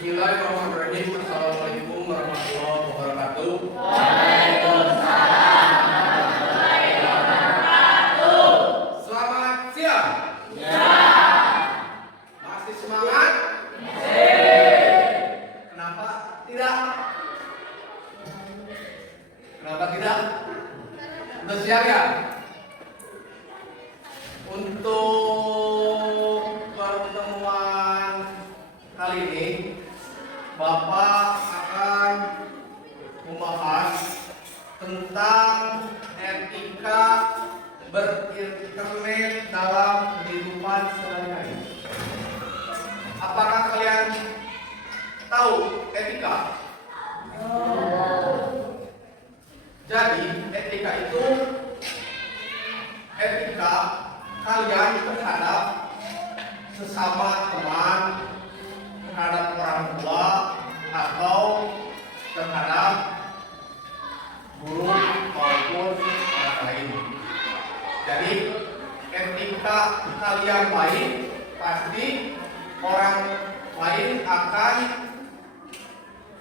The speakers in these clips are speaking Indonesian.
Bismillahirrahmanirrahim. Assalamualaikum warahmatullahi wabarakatuh. Waalaikumsalam warahmatullahi wabarakatuh. Selamat siang. Ya. Masih semangat? Masih. Kenapa tidak? Kenapa tidak? Udah siap ya? Untuk pertemuan kali ini, Bapak akan membahas tentang etika berinternet dalam kehidupan sehari-hari. Apakah kalian tahu etika? Jadi, etika itu etika kalian terhadap sesama teman, terhadap orang tua, atau terhadap guru maupun orang lain. Jadi, etika kalian baik, pasti orang lain akan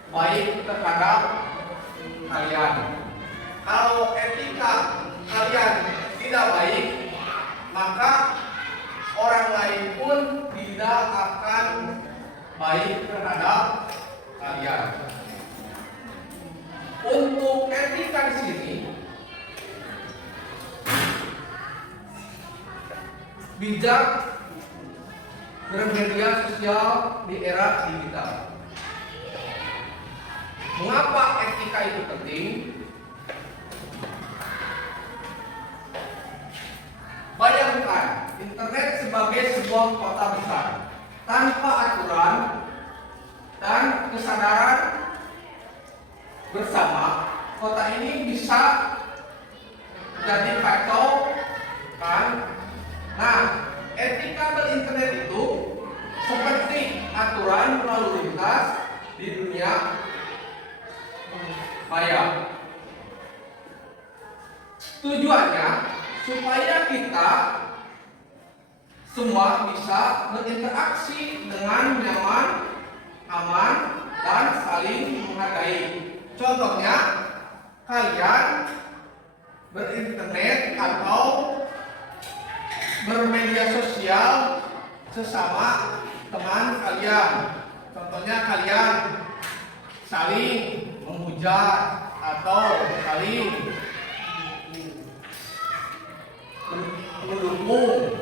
baik terhadap kalian. Kalau etika kalian tidak baik, maka orang lain pun tidak akan baik terhadap kalian. Untuk etika di sini, bijak bermedia sosial di era digital. Mengapa etika itu penting? Bayangkan internet sebagai sebuah kota besar tanpa aturan dan kesadaran bersama. Kota ini bisa jadi kacau, kan? Nah, etika berinternet itu seperti aturan lalu lintas di dunia maya. Tujuannya supaya kita semua bisa berinteraksi dengan nyaman, aman, dan saling menghargai. Contohnya, kalian berinternet atau bermedia sosial sesama teman kalian. Contohnya kalian saling menghujat atau saling mendukung.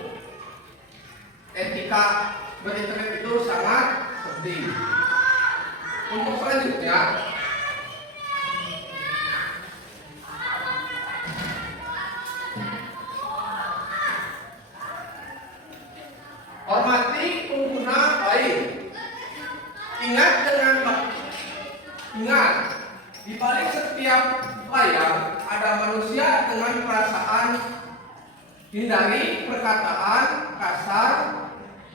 Etika berinternet itu sangat penting. Untuk selanjutnya, hormati pengguna lain. Ingat di balik setiap layar ada manusia dengan perasaan. Hindari perkataan kasar,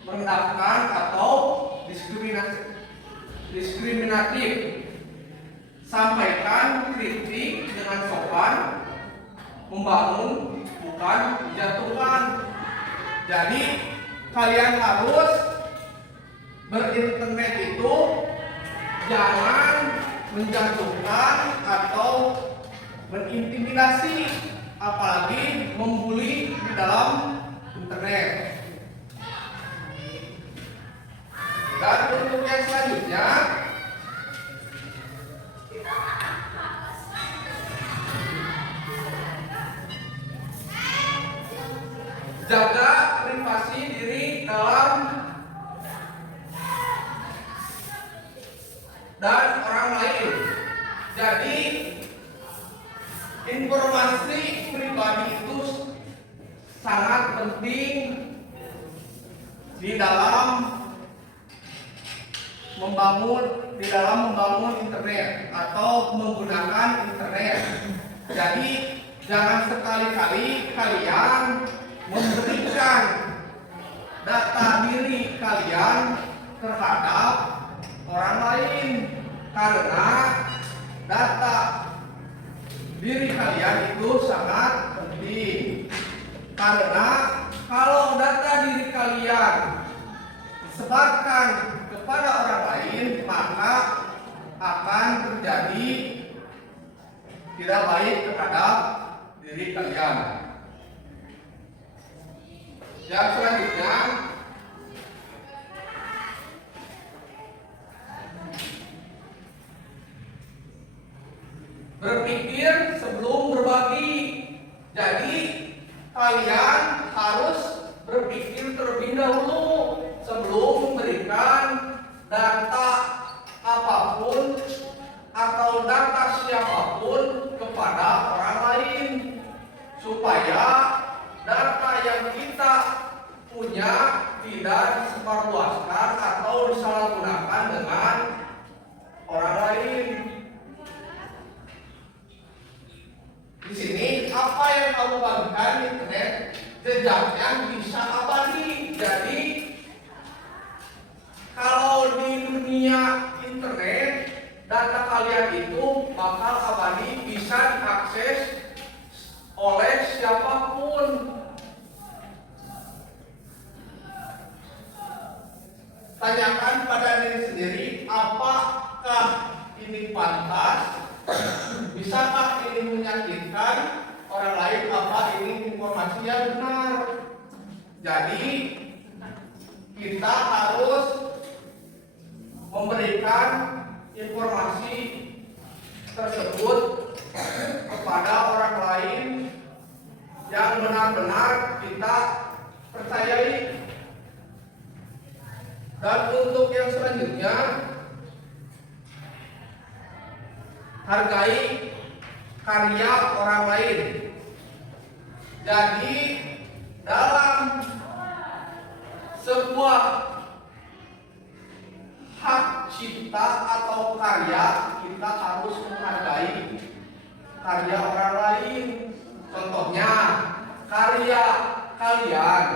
merendahkan atau diskriminatif. Sampaikan kritik dengan sopan, membangun bukan menjatuhkan. Jadi kalian harus berinternet itu jangan menjatuhkan atau mengintimidasi, apalagi membuli di dalam internet. Dan untuk yang selanjutnya, jaga privasi diri dan orang lain. Jadi informasi pribadi itu sangat penting di dalam membangun internet atau menggunakan internet. Jadi jangan sekali-kali kalian memberikan data diri kalian terhadap orang lain, karena data diri kalian itu sangat penting. Karena kalau data diri kalian disebarkan kepada orang lain, maka tidak baik terhadap diri kalian. Yang selanjutnya, berpikir sebelum berbagi. Jadi kalian harus berpikir terlebih dahulu sebelum memberikan data apapun atau data siapapun kepada orang lain, supaya data yang kita punya tidak disebarluaskan atau disalahgunakan dengan orang lain. Di sini apa yang kamu bagikan di internet jejaknya bisa abadi. Jadi kalau di dunia internet data kalian itu bakal abadi, bisa diakses oleh siapapun. Tanyakan pada diri sendiri, apakah ini pantas? Bisakah ini menyakitkan orang lain? Apa ini informasi yang benar? Jadi kita harus memberikan informasi tersebut kepada orang lain yang benar-benar kita percayai. Dan untuk yang selanjutnya, hargai karya orang lain. Jadi dalam sebuah hak cipta atau karya, kita harus menghargai karya orang lain. Contohnya karya kalian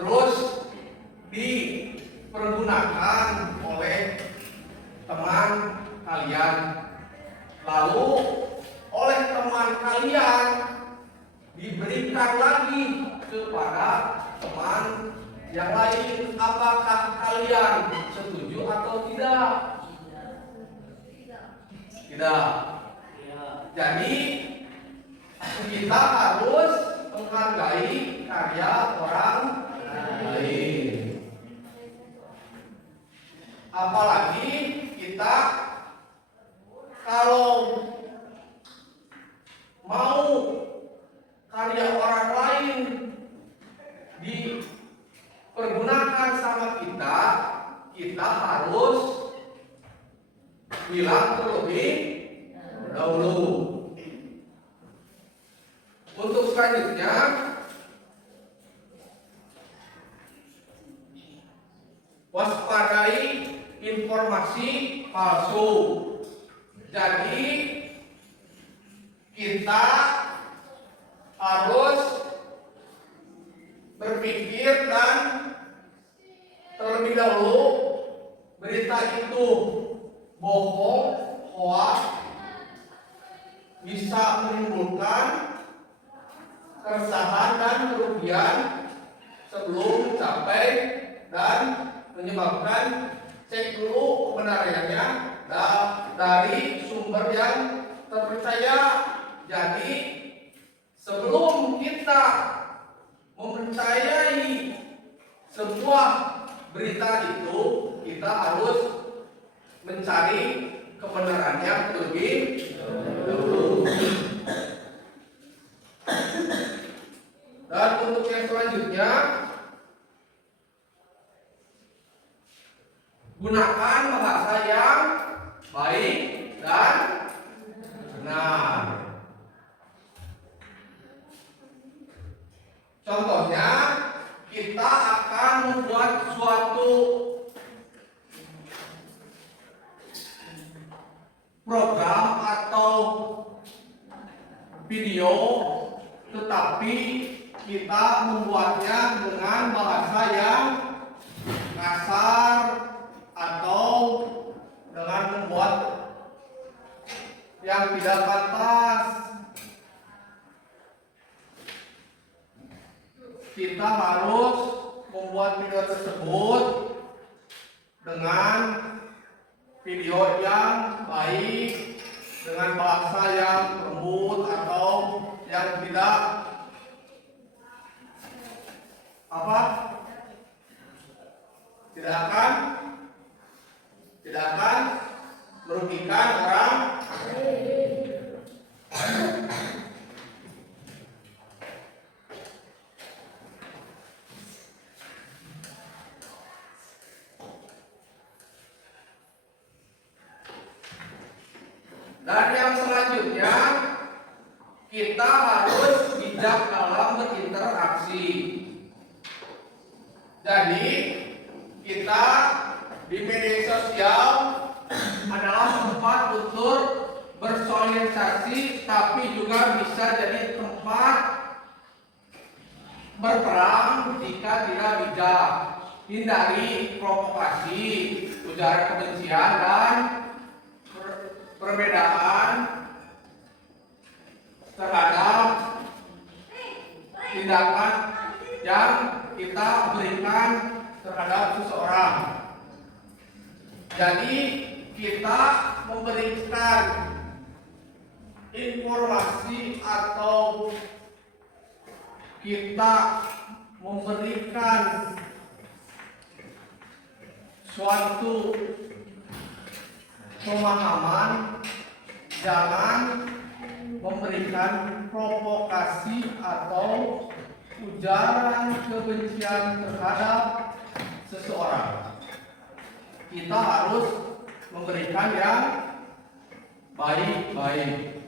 terus dipergunakan oleh teman kalian, lalu oleh teman kalian diberikan lagi kepada teman yang lain. Apakah kalian setuju atau tidak? Tidak. Jadi kita harus menghargai karya orang lain. Apalagi kita kalau mau karya orang lain dipergunakan sama kita, kita harus bilang terlebih dahulu. Untuk selanjutnya, waspadai informasi palsu. Jadi kita harus berpikir dan terlebih dahulu berita itu bohong, hoax, bisa menimbulkan keresahan dan kerugian sebelum mencapai dan menyebabkan. Cek dulu kebenarannya dari sumber yang terpercaya. Jadi sebelum kita mempercayai sebuah berita itu, kita harus mencari kebenarannya terlebih dahulu. Dan untuk yang selanjutnya, gunakan bahasa yang baik dan benar. Contohnya, kita akan membuat suatu program atau video, tetapi kita membuatnya dengan bahasa yang kasar atau dengan membuat yang tidak pantas. Kita harus membuat video tersebut dengan video yang baik dengan bahasa yang lembut atau yang tidak apa? Tidak akan merugikan orang. Dan yang selanjutnya, kita harus bijak dalam berinteraksi. Jadi, kita di media sosial adalah tempat untuk bersosialisasi, tapi juga bisa jadi tempat berperang jika tidak bijak. Hindari provokasi, ujaran kebencian, dan perbedaan terhadap tindakan yang kita berikan terhadap seseorang. Jadi kita memberikan informasi atau kita memberikan suatu pemahaman, jangan memberikan provokasi atau ujaran kebencian terhadap seseorang. Kita harus memberikan yang baik-baik.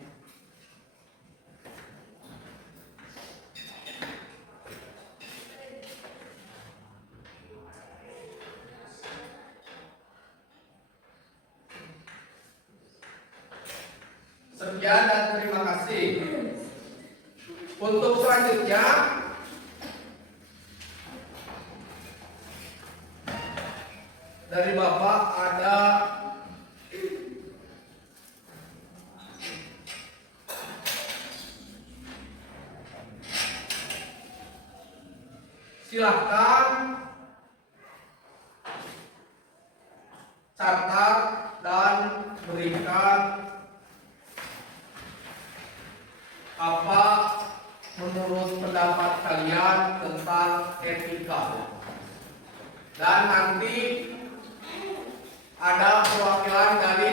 Sekian dan terima kasih. Untuk selanjutnya, dari Bapak ada silahkan catat dan berikan apa menurut pendapat kalian tentang etika. Dan nanti ada perwakilan dari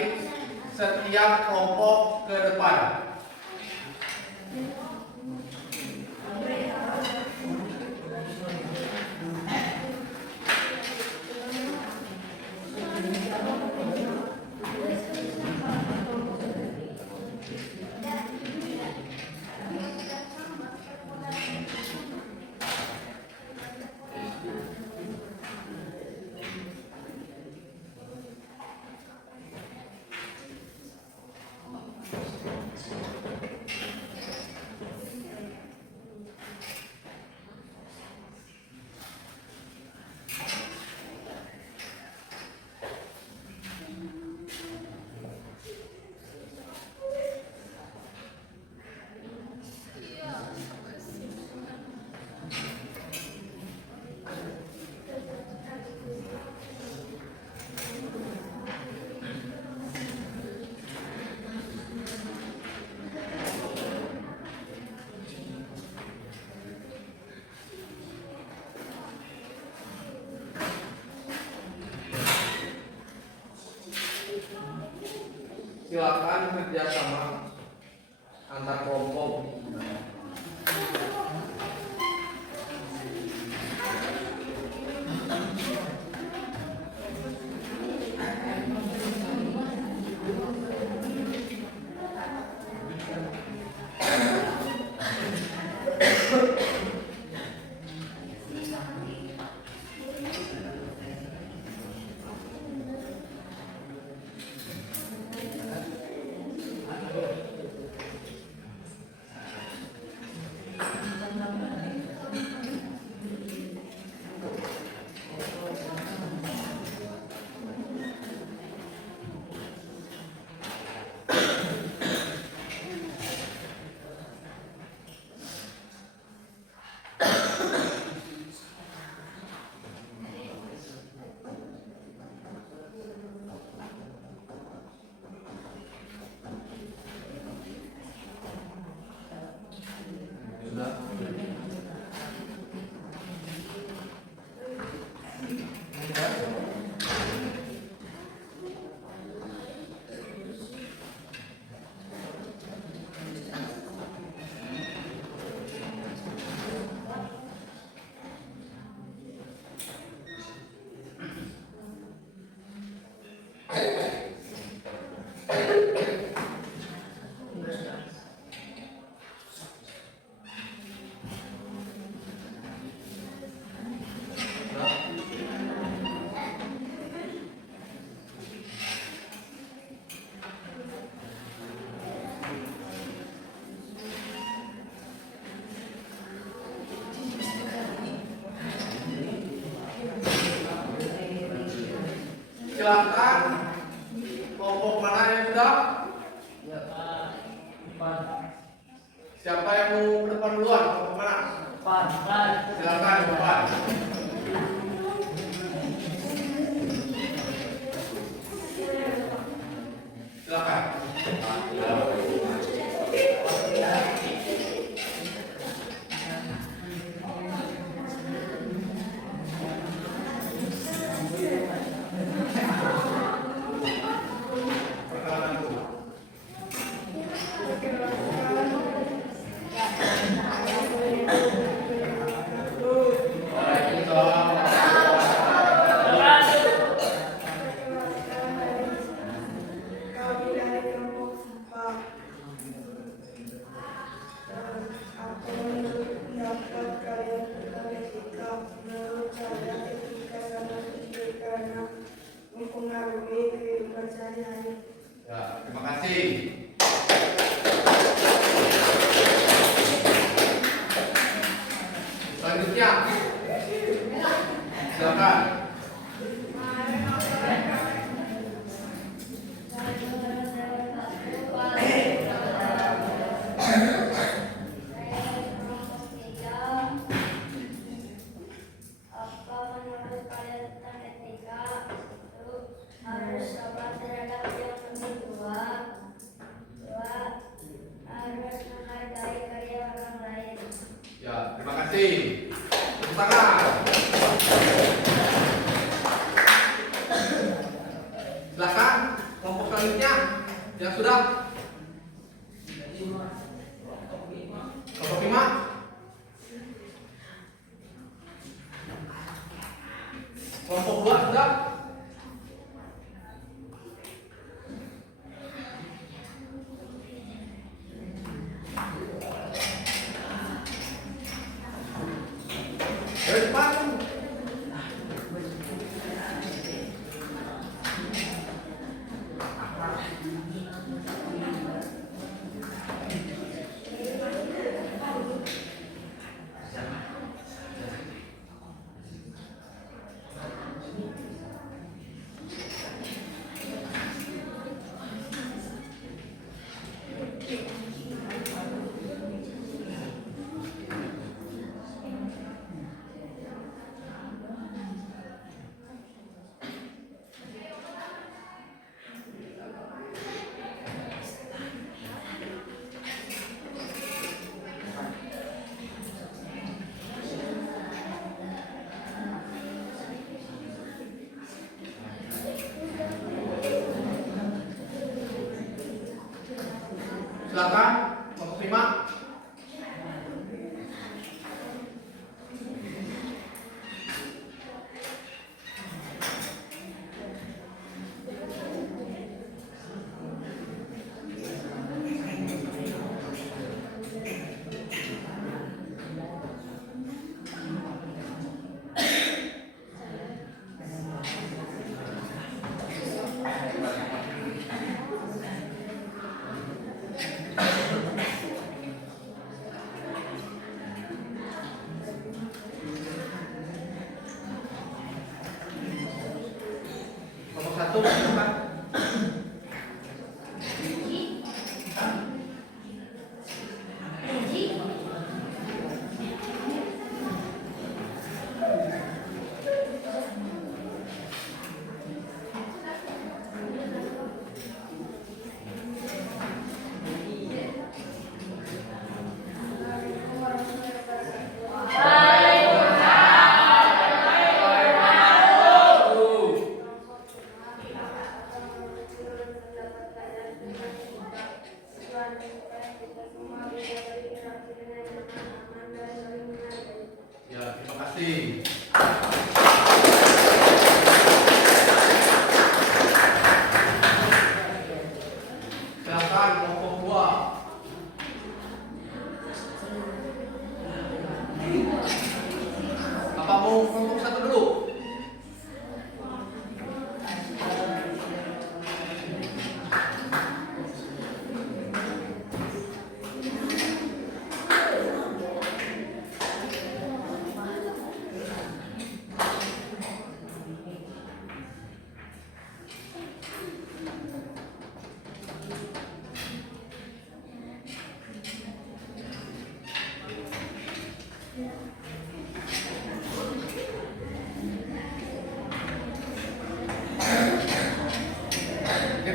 setiap kelompok ke depan. Silakan kerjasama antar kelompok. Silakan. Kelompok mana yang sudah? Siapa yang mau ke depan duluan? Kelompok mana? Silakan depan. Silakan. Mempengaruhi kehidupan sehari-hari. Ya, terima kasih. Selanjutnya, silakan. Apa menurut kalian tentang etika? Itu harus sabar terhadap yang lebih tua. Dua, harus menghargai karya orang lain. Ya, terima kasih. Tepuk tangan. Silakan kelompok selanjutnya yang sudah. Kelompok 5. Kelompok 2 sudah. Ayo cepat. Silakan kelompok 5. Kelompok 1 silakan.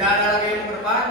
Tidak ada lagi yang ke depan?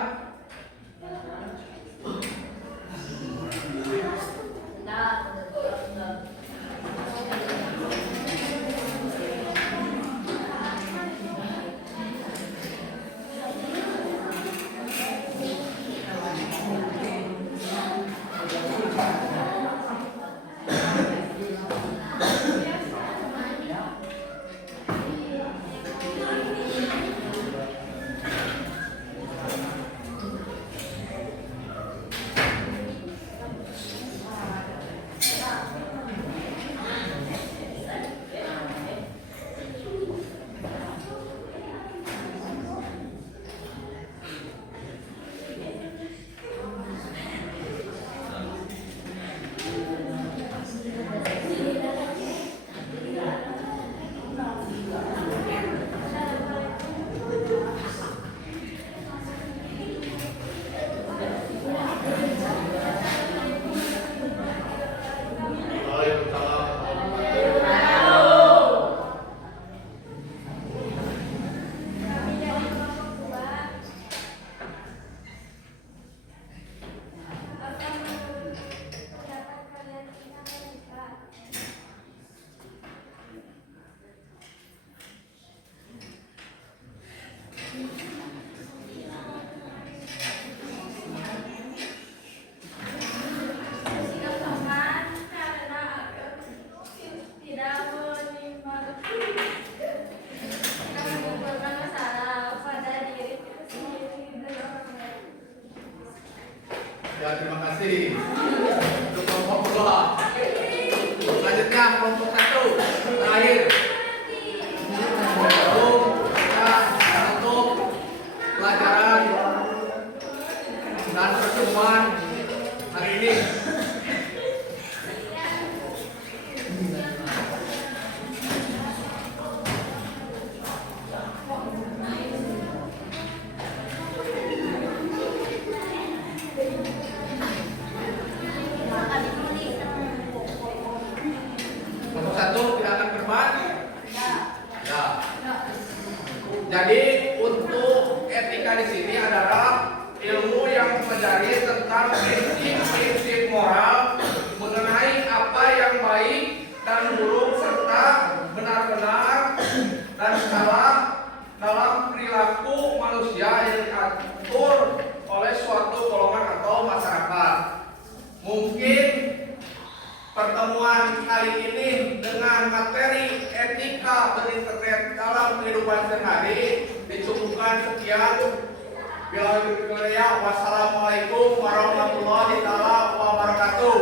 Ya, terima kasih untuk kelompok 2. Selanjutnya kelompok 1 terakhir. Lalu kita menutup pelajaran dan pertemuan hari ini. Kelompok 1 tidak akan berdebat? Ya. Jadi untuk etika di sini adalah ilmu yang mempelajari tentang prinsip-prinsip moral mengenai apa yang baik dan buruk serta benar-benar dan salah dalam perilaku manusia yang diatur oleh suatu golongan atau masyarakat. Mungkin pertemuan kali ini dengan materi etika berinternet dalam kehidupan sehari dicukupkan sekian. Wassalamualaikum warahmatullahi wabarakatuh.